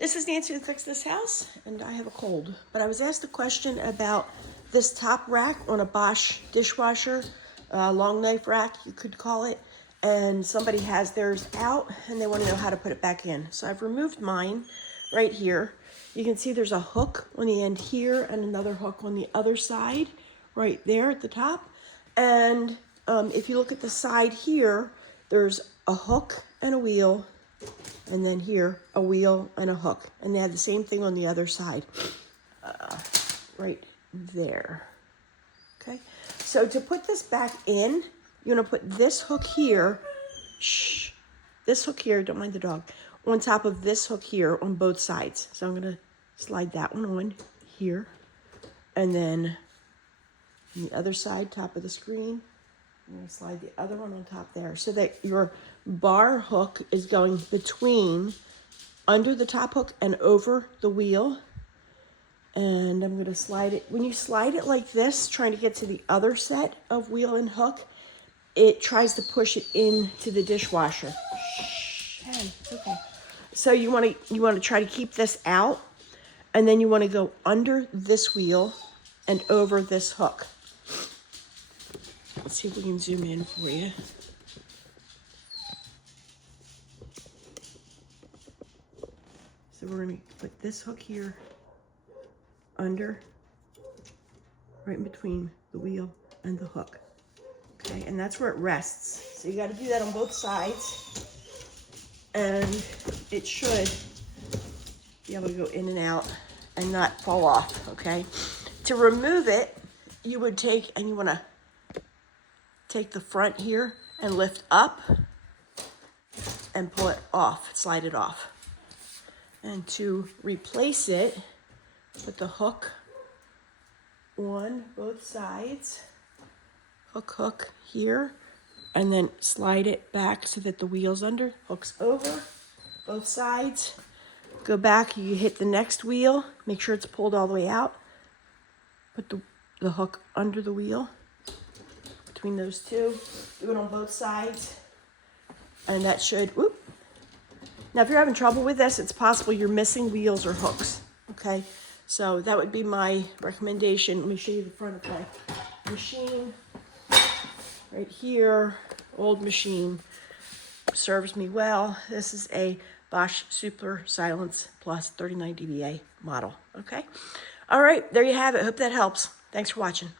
This is Nancy with Fix This House, and I have a cold. But I was asked a question about this top rack on a Bosch dishwasher, long knife rack, you could call it. And somebody has theirs out, and they want to know how to put it back in. So I've removed mine right here. You can see there's a hook on the end here and another hook on the other side, right there at the top. And if you look at the side here, there's a hook and a wheel, and then here, a wheel and a hook. And they have the same thing on the other side, right there. Okay, so to put this back in, you're gonna put this hook here, this hook here, don't mind the dog, on top of this hook here on both sides. So I'm gonna slide that one on here. And then on the other side, top of the screen, I'm gonna slide the other one on top there so that your bar hook is going between, under the top hook and over the wheel. And I'm gonna slide it. When you slide it like this, trying to get to the other set of wheel and hook, it tries to push it into the dishwasher. Shh, hey, it's okay. So you wanna try to keep this out, and then you wanna go under this wheel and over this hook. Let's see if we can zoom in for you. So we're gonna put this hook here under, right in between the wheel and the hook. Okay, and that's where it rests. So you gotta do that on both sides. And it should be able to go in and out and not fall off, okay? To remove it, you would take, and you wanna take the front here and lift up and pull it off, slide it off. And to replace it, put the hook on both sides, hook here, and then slide it back so that the wheel's under, hooks over, both sides. Go back, you hit the next wheel, make sure it's pulled all the way out. Put the hook under the wheel, between those two. Do it on both sides, and that should, whoop. Now, if you're having trouble with this, it's possible you're missing wheels or hooks, okay? So that would be my recommendation. Let me show you the front of my machine. Right here, old machine, serves me well. This is a Bosch SuperSilence Plus 39 dBA model, okay? All right, there you have it. Hope that helps. Thanks for watching.